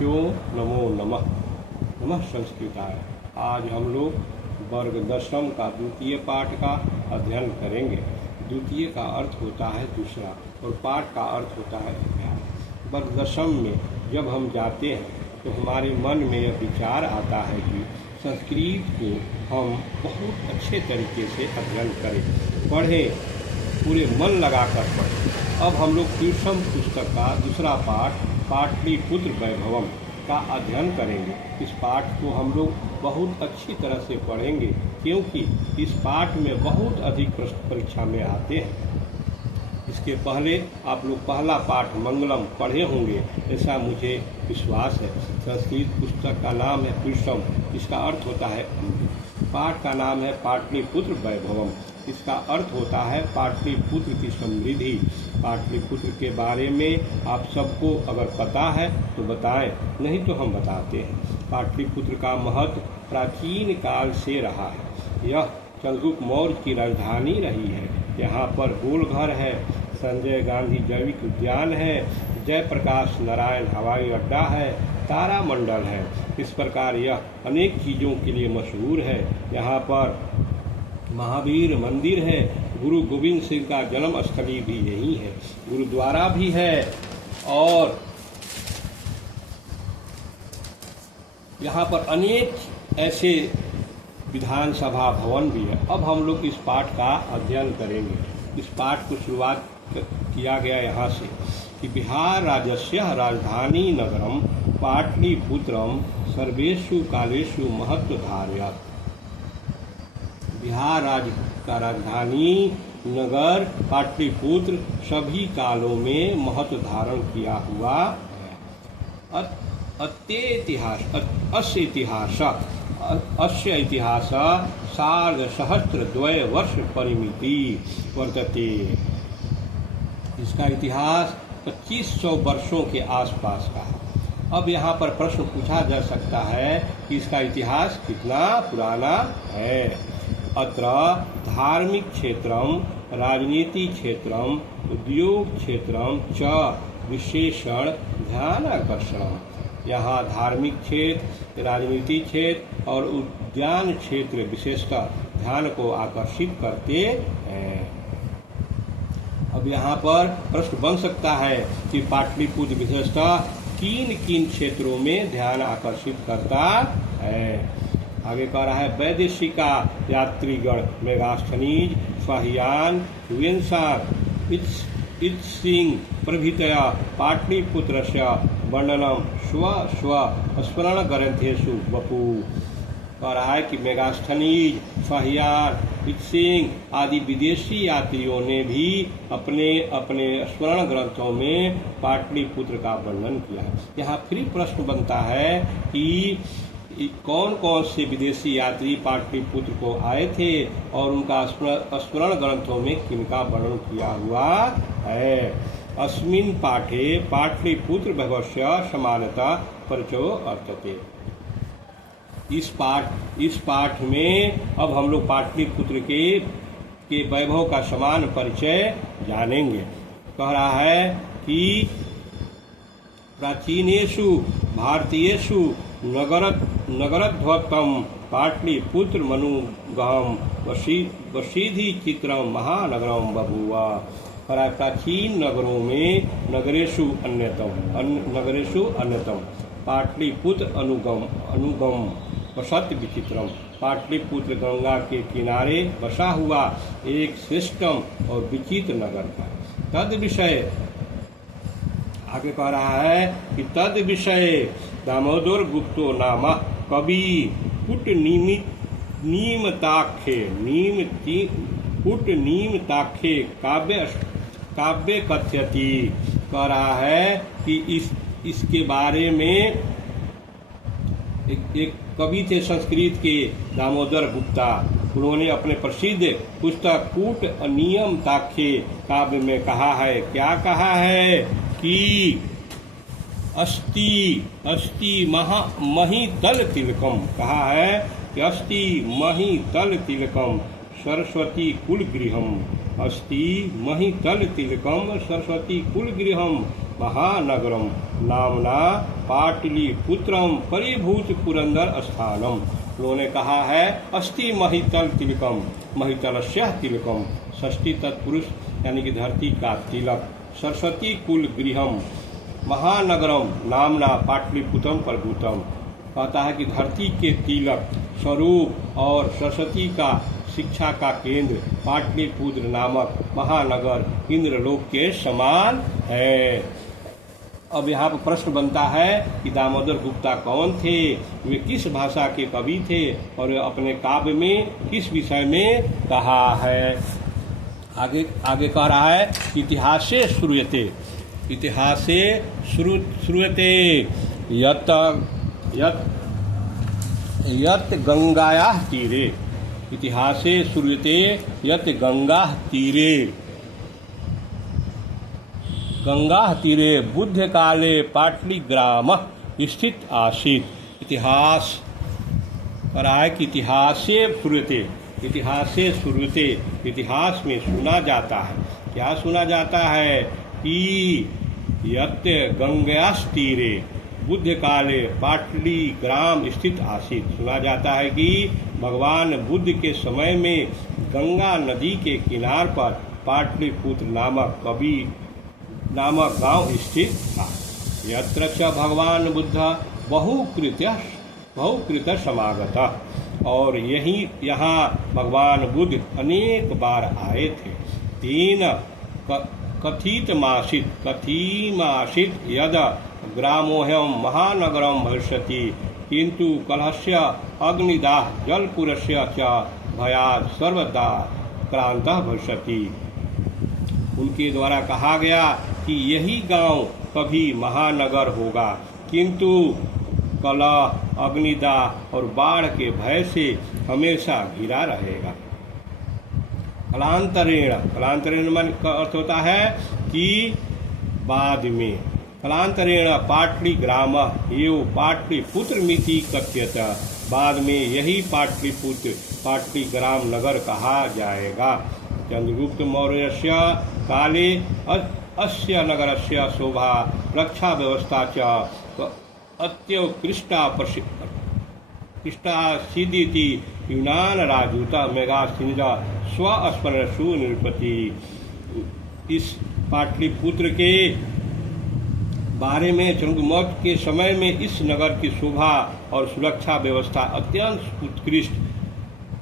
बच्चों नमो नमः। नमः संस्कृताय। आज हम लोग वर्ग दशम का द्वितीय पाठ का अध्ययन करेंगे। द्वितीय का अर्थ होता है दूसरा और पाठ का अर्थ होता है अभ्यास। वर्ग दशम में जब हम जाते हैं तो हमारे मन में यह विचार आता है कि संस्कृत को हम बहुत अच्छे तरीके से अध्ययन करें, पढ़ें, पूरे मन लगाकर पढ़ें। अब हम लोग तीसम पुस्तक का दूसरा पाठ पाटलिपुत्र वैभवम का अध्ययन करेंगे। इस पाठ को हम लोग बहुत अच्छी तरह से पढ़ेंगे क्योंकि इस पाठ में बहुत अधिक प्रश्न परीक्षा में आते हैं। इसके पहले आप लोग पहला पाठ मंगलम पढ़े होंगे, ऐसा मुझे विश्वास है। संस्कृत पुस्तक का नाम है पुरुषम, इसका अर्थ होता है पाठ का नाम है पाटलिपुत्र वैभवम, इसका अर्थ होता है पाटलिपुत्र की समृद्धि। पाटलिपुत्र के बारे में आप सबको अगर पता है तो बताएं, नहीं तो हम बताते हैं। पाटलिपुत्र का महत्व प्राचीन काल से रहा है। यह चंद्रगुप्त मौर्य की राजधानी रही है। यहाँ पर गोलघर है, संजय गांधी जैविक उद्यान है, जयप्रकाश नारायण हवाई अड्डा है, तारामंडल है। इस प्रकार यह अनेक चीज़ों के लिए मशहूर है। यहाँ पर महावीर मंदिर है, गुरु गोविंद सिंह का जन्म स्थली भी यही है, गुरुद्वारा भी है और यहाँ पर अनेक ऐसे विधानसभा भवन भी है। अब हम लोग इस पाठ का अध्ययन करेंगे। इस पाठ को शुरुआत किया गया यहाँ से कि बिहार राज्यस्य राजधानी नगरम पाटलिपुत्रम सर्वेषु कालेषु महत्वधारयत्। बिहार राज्य का राजधानी नगर पाटलिपुत्र सभी कालों में महत्व धारण किया हुआ है। अस्य इतिहास सार्धसहस्रद्वय वर्ष परिमिति वर्तते। इसका इतिहास 2500 वर्षों के आसपास का है। अब यहाँ पर प्रश्न पूछा जा सकता है कि इसका इतिहास कितना पुराना है। अत्र धार्मिक क्षेत्रम, राजनीति क्षेत्रम, उद्योग क्षेत्रम च विशेषण ध्यान आकर्षण। यहाँ धार्मिक क्षेत्र, राजनीति क्षेत्र और उद्यान क्षेत्र विशेषतः ध्यान को आकर्षित करते हैं। अब यहाँ पर प्रश्न बन सकता है कि पाटलिपुत्र विशेषतः किन किन क्षेत्रों में ध्यान आकर्षित करता है। आगे कह रहा है वैदेशिका यात्रीगण मेगास्थनीज स्वाहियान वेंसार इत्सिंह प्रभृतया पाटलिपुत्रस्य वर्णनम स्व स्मरण ग्रंथेषु वपु। कह रहा है कि मेगास्थनीज, स्वाहियान, इत्सिंह आदि विदेशी यात्रियों ने भी अपने अपने स्मरण ग्रंथों में पाटलिपुत्र का वर्णन किया है। यहाँ फिर प्रश्न बनता है कि कौन कौन से विदेशी यात्री पाटलिपुत्र को आए थे और उनका स्मरण ग्रंथों में किनका वर्णन किया हुआ है। अस्मिन् पाठे पाटलिपुत्र वैभवस्य समानता परिचयो वर्तते। इस पाठ में अब हम लोग पाटलिपुत्र के वैभव का समान परिचय जानेंगे। कह रहा है कि प्राचीनेषु भारतीयेषु नगरध्वतम पाटलिपुत्र मनुगहम वसीधि चित्रम महानगरम बभूव। प्राचीन नगरों में नगरेषु अन्यतम पाटलिपुत्र अनुगम वसत विचित्रम। पाटलिपुत्र गंगा के किनारे बसा हुआ एक श्रेष्ठम और विचित्र नगर था। तद विषय आगे कह रहा है कि तद विषय दामोदर गुप्तो नाम कवि कूटनीमताख्ये काव्य कथयति। कह रहा है कि इसके बारे में एक कवि थे संस्कृत के दामोदर गुप्ता। उन्होंने अपने प्रसिद्ध पुस्तक कूटनीमताख्ये काव्य में कहा है, क्या कहा है कि अस्ति महितल तिलकम। कहा है कि अस्ति महितल तिलकम सरस्वती कुल गृहम। अस्ति महितल तिलकम सरस्वती कुल गृहम महानगरम नामना पाटलिपुत्रम परिभूत पुरंदर स्थानम। उन्होंने कहा है अस्ति महितल तिलकम, महितलस्य तिलकम, षष्ठी तत्पुरुष यानी कि धरती का तिलक, सरस्वती कुल गृहम महानगरम नामना पाटलिपुत्रम प्रभूतम। कहता है कि धरती के तिलक स्वरूप और सरस्वती का शिक्षा का केंद्र पाटलिपुत्र नामक महानगर इंद्रलोक के समान है। अब यहाँ पर प्रश्न बनता है कि दामोदर गुप्ता कौन थे, वे किस भाषा के कवि थे और अपने काव्य में किस विषय में कहा है। आगे कह रहा है इतिहासे श्रूयते, इतिहासे श्रूयते यत गंगायाः तीरे, इतिहासे श्रूयते यत गंगाः तीरे, गंगाः तीरे बुद्ध काले पाटलिग्राम स्थित आसीत्। इतिहास कराए कि इतिहासे श्रूयते, इतिहासे श्रूयते, इतिहास में सुना जाता है। क्या सुना जाता है कि यत गंगायाः तीरे बुद्ध काले पाटलिग्राम स्थित आसीत्। सुना जाता है कि भगवान बुद्ध के समय में गंगा नदी के किनार पर पाटलिपुत्र नामक गांव स्थित था। यत्र च भगवान बुद्ध बहुकृत समागतः, और यहाँ भगवान बुद्ध अनेक बार आए थे। तेन कथितमासीत् यद ग्रामोऽयं महानगरं भविष्यति, किन्तु कलहस्य अग्निदाह जलपुरस्य च भयात् सर्वदा क्रांतः भविष्यति। उनके द्वारा कहा गया कि यही गांव कभी महानगर होगा, किंतु कलह अग्निदाह और बाढ़ के भय से हमेशा घिरा रहेगा। कलांतरेण मन का अर्थ होता है कि बाद में। कलांतरेण पाटलिग्राम एवं पाटलिपुत्र मिति कथ्यत, बाद में यही पाटलिग्राम नगर कहा जाएगा। चंद्रगुप्त मौर्यस्य काले अस्य नगरस्य शोभा रक्षा व्यवस्था च अत्युत्कृष्टा सिद्धिति यूनान राजूता मेगासिंह स्वस्मरणसु निरूपति। इस पाटलिपुत्र के बारे में चंद्रगुप्त के समय में इस नगर की शोभा और सुरक्षा व्यवस्था अत्यंत उत्कृष्ट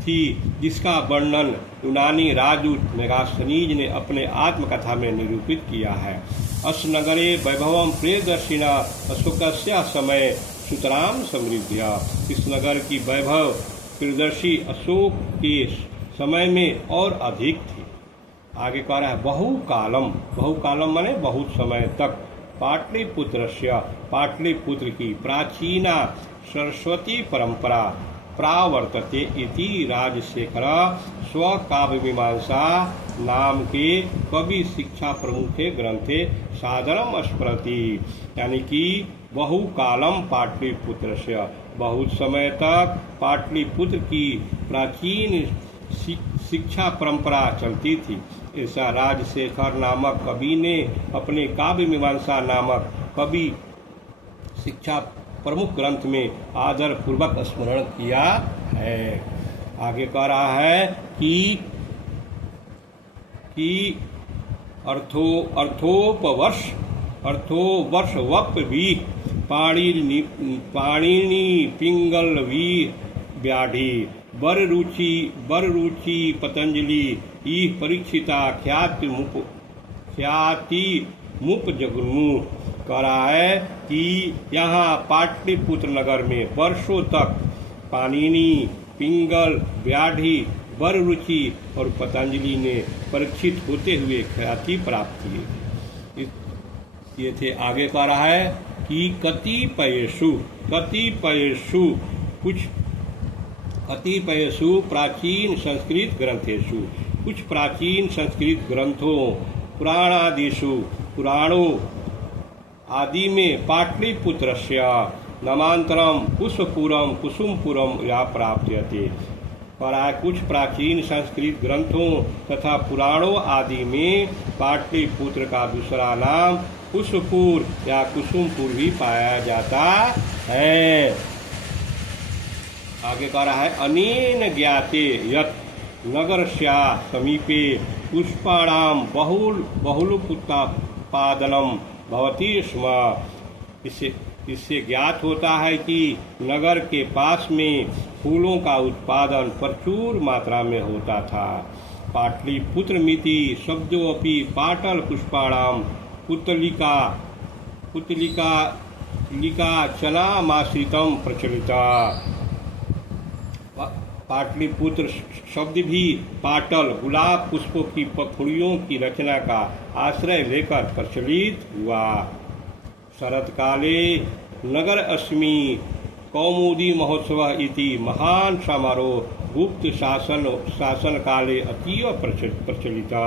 थी, जिसका वर्णन यूनानी राजदूत मेगास्थनीज ने अपने आत्मकथा में निरूपित किया है। अस नगरे वैभवम प्रियदर्शिना अशोकस्य समय सुतराम समृद्धिया। इस नगर की वैभव प्रियदर्शी अशोक के समय में और अधिक थी। आगे कह रहा है बहुकालम माने बहुत समय तक। पाटलिपुत्र की प्राचीना सरस्वती परंपरा प्रावर्तते इति राजशेखर स्वकाव्यमीमांसा नाम के कवि शिक्षा प्रमुखे ग्रंथे सादरम स्मरति। यानी कि बहुकालम पाटलिपुत्र से, बहुत समय तक पाटलिपुत्र की प्राचीन शिक्षा परंपरा चलती थी। ऐसा राजशेखर नामक कवि ने अपने काव्य मीमांसा नामक कवि शिक्षा प्रमुख ग्रंथ में आदर पूर्वक स्मरण किया है। आगे कह रहा है कि अर्थोवर्ष भी पाणिनि पिंगल भी व्याढ़ी बररुचि पतंजलि ईह परीक्षिता ख्याति मुप जगन्मु। कह रहा है कि यहाँ पाटलिपुत्र नगर में वर्षों तक पाणिनि, पिंगल, व्याढ़ी, बररुचि और पतंजलि ने परीक्षित होते हुए ख्याति प्राप्त किए थे। आगे कह रहा है कि कतिपयेषु प्राचीन संस्कृत ग्रंथेषु, कुछ प्राचीन संस्कृत ग्रंथों पुराणों आदि में पाटलिपुत्रस्य नामांतरम पुष्पपुरम कुसुमपुरम या प्राप्यते। कुछ प्राचीन संस्कृत ग्रंथों तथा पुराणों आदि में पाटलिपुत्र का दूसरा नाम पुष्पपुर या कुसुमपुर भी पाया जाता है। आगे कह रहा है अनेन ज्ञाते यत् नगरस्या समीपे पुष्पाणाम बहुलपुत्पादनम भवति स्म। इससे ज्ञात होता है कि नगर के पास में फूलों का उत्पादन प्रचुर मात्रा में होता था। पाटलिपुत्रमिति शब्दोऽपि पाटल पुष्पाणाम पुतलिकाचलामाश्रितं प्रचलिता। पाटलिपुत्र शब्द भी पाटल गुलाब पुष्पों की पखुड़ियों की रचना का आश्रय लेकर प्रचलित हुआ। शरद काले नगर अस्मि कौमुदी महोत्सव इति महान समारोह गुप्त शासन काले अतीव प्रचलिता।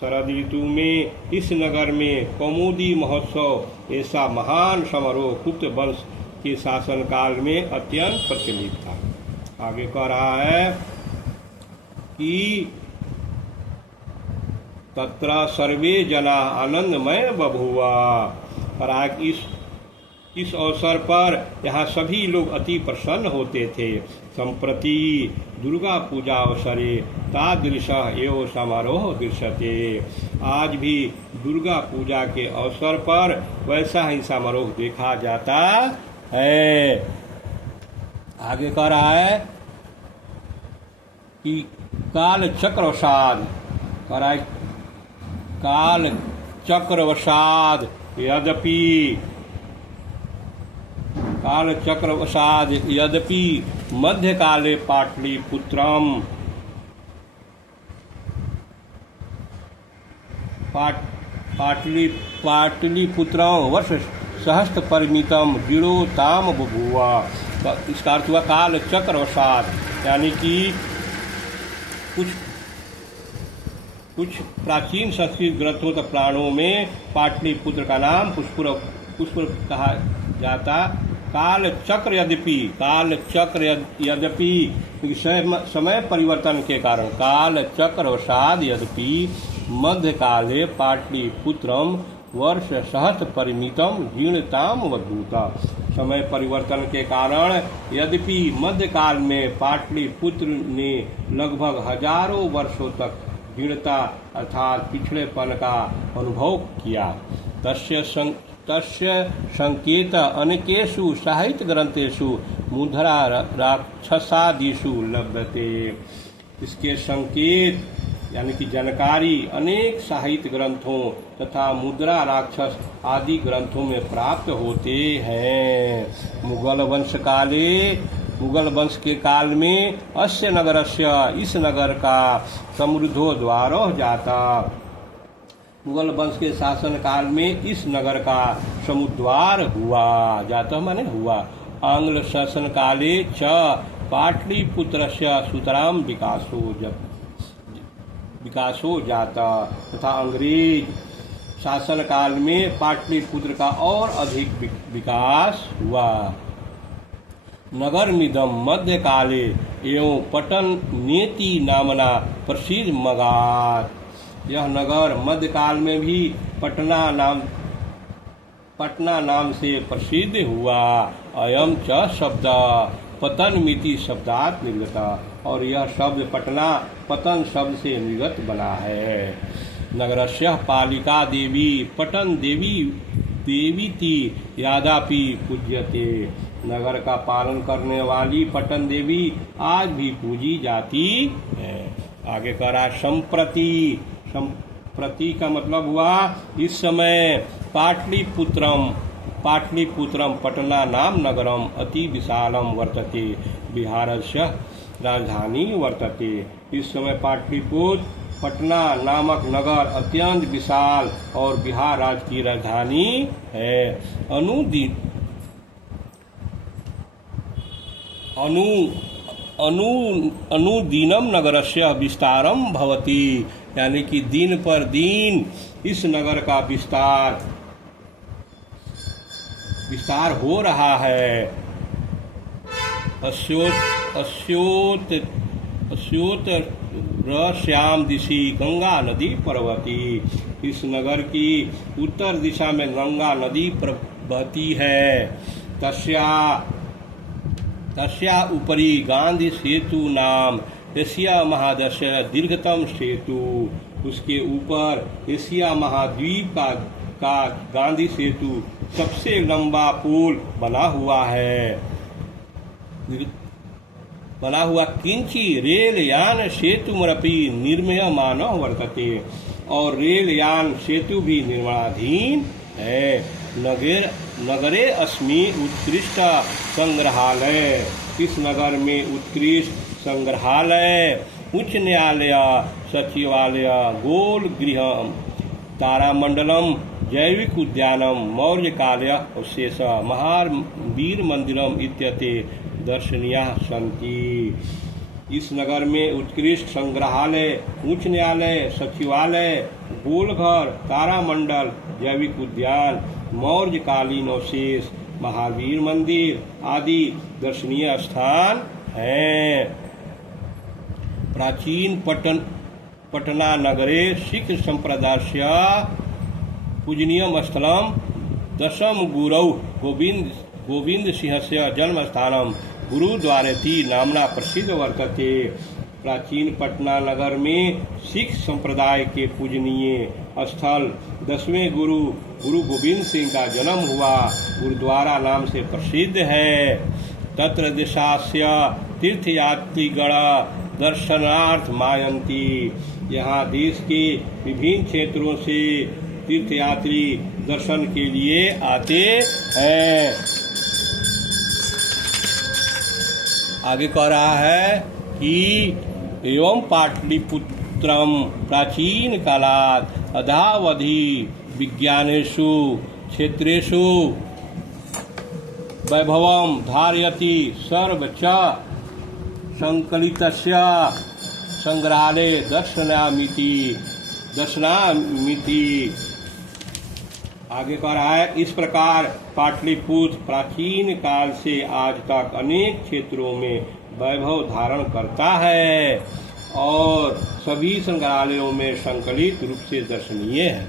शरद ऋतु में इस नगर में कौमुदी महोत्सव ऐसा महान समारोह गुप्त वंश के शासन काल में अत्यंत प्रचलित था। आगे कह रहा है कि तत्र सर्वे जना आनंदमय बभूवा। पर आज इस अवसर पर यहाँ सभी लोग अति प्रसन्न होते थे। संप्रति दुर्गा पूजा अवसरे तादृशः एव समारोह दृश्यते। आज भी दुर्गा पूजा के अवसर पर वैसा ही समारोह देखा जाता है। आगे कह रहा है कि काल चक्रवसाद यद्यपि मध्यकाले पाटलिपुत्रं वर्ष सहस्त्र परिमितम जीर्णोत्ताम बभूव। इसका अर्थ हुआ काल चक्रवसाद, यानी कि कुछ प्राचीन संस्कृत ग्रंथों तथा पुराणों में पाटलिपुत्र का नाम पुष्पुर कहा जाता। काल चक्र यद्यपि समय परिवर्तन के कारण काल चक्रवसाद यद्यपि मध्यकाले पाटलिपुत्रम वर्ष सहस्त्र परिमितम जीर्णताम वधूता। समय परिवर्तन के कारण यद्यपि मध्यकाल में पाटलिपुत्र ने लगभग हजारों वर्षों तक जीर्णता अर्थात पिछड़ेपन का अनुभव किया। तस्य संकेत अनेकेषु साहित्य ग्रंथेषु मुद्रा राक्षसादिषु लभ्यते। इसके संकेत यानी कि जानकारी अनेक साहित्य ग्रंथों तथा मुद्रा राक्षस आदि ग्रंथों में प्राप्त होते हैं। मुगल वंश के काल में अस्य नगरस्य इस नगर का समृद्धो द्वारो जाता। मुगल वंश के शासन काल में इस नगर का समुद्वार हुआ जाता माने हुआ। आंग्ल शासन काले च पाटलिपुत्रस्य सुतराम विकासो जाता तथा अंग्रेज शासन काल में पाटलिपुत्र का और अधिक विकास हुआ। नगरमिदं मध्यकाले एवं पटन नेति नामना प्रसिद्ध मगात। यह नगर मध्यकाल में भी पटना नाम से प्रसिद्ध हुआ। अयम च शब्द पतन मिति शब्दात निर्गत, और यह शब्द पटना पतन शब्द से निर्गत बना है। नगरस्य पालिका देवी पटन देवीति यादापि पूज्यते। नगर का पालन करने वाली पटन देवी आज भी पूजी जाती है। आगे कह रहा संप्रति का मतलब हुआ इस समय पाटलिपुत्रम पटना नाम नगरम अति विशालम वर्तते बिहारस्य राजधानी वर्तते। इस समय पाटलिपुत्र पटना नामक नगर अत्यंत विशाल और बिहार राज्य की राजधानी है। अनुदिनम नगरस्य विस्तारम भवति, यानी कि दिन पर दिन इस नगर का विस्तार हो रहा है। अस्योत्तरस्याम दिशि गंगा नदी पर्वती, इस नगर की उत्तर दिशा में गंगा नदी बहती है। तस्या उपरी गांधी सेतु नाम एशिया महादेशीय दीर्घतम सेतु। उसके ऊपर एशिया महाद्वीप का गांधी सेतु सबसे लंबा पुल बना हुआ किंची रेल यान सेतुमपि निर्मीयमानः वर्तते, और रेल यान सेतु भी निर्माणाधीन है। नगरे अस्मि उत्कृष्ट संग्रहालय। इस नगर में उत्कृष्ट संग्रहालय, उच्च न्यायालय, सचिवालय, गोल गृह, तारामंडलम, जैविक उद्यानम, मौर्यकालय अवशेष, महावीर मंदिरम इत्यते दर्शनीयाः सन्ति। इस नगर में उत्कृष्ट संग्रहालय, उच्च न्यायालय, सचिवालय, गोलघर, तारामंडल, जैविक उद्यान, मौर्यकालीन अवशेष, महावीर मंदिर आदि दर्शनीय स्थान हैं। प्राचीन पटना नगरे सिख संप्रदायस्य पूजनीयम स्थलम दशम गुरौ गोविंद सिंहस्य जन्म स्थानम गुरुद्वारेति नामना प्रसिद्ध वर्तते। प्राचीन पटना नगर में सिख संप्रदाय के पूजनीय स्थल 10वें गुरु गोविंद सिंह का जन्म हुआ गुरुद्वारा नाम से प्रसिद्ध है। तत्र देशास्य तीर्थयात्रीगण दर्शनार्थ मायन्ति। यहाँ देश के विभिन्न क्षेत्रों से तीर्थयात्री दर्शन के लिए आते हैं। आगे कह रहा है कि एवं पाटलिपुत्रम प्राचीन कालात् अधावधि विज्ञानेषु क्षेत्रेषु वैभवं धारयति सर्वच संकलितस्य संग्रहालय दर्शनामिति। आगे कह रहा है, इस प्रकार पाटलिपुत्र प्राचीन काल से आज तक अनेक क्षेत्रों में वैभव धारण करता है और सभी संग्रहालयों में संकलित रूप से दर्शनीय है।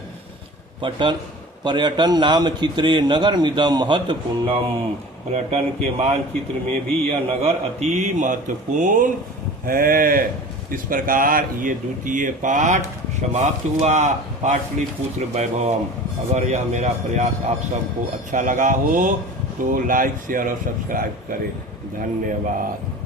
पर्यटन नाम चित्रे नगर मिदम महत्वपूर्णम। पर्यटन के मानचित्र में भी यह नगर अति महत्वपूर्ण है। इस प्रकार ये द्वितीय पाठ समाप्त हुआ, पाटलिपुत्र वैभवम। अगर यह मेरा प्रयास आप सबको अच्छा लगा हो तो लाइक, शेयर और सब्सक्राइब करें। धन्यवाद।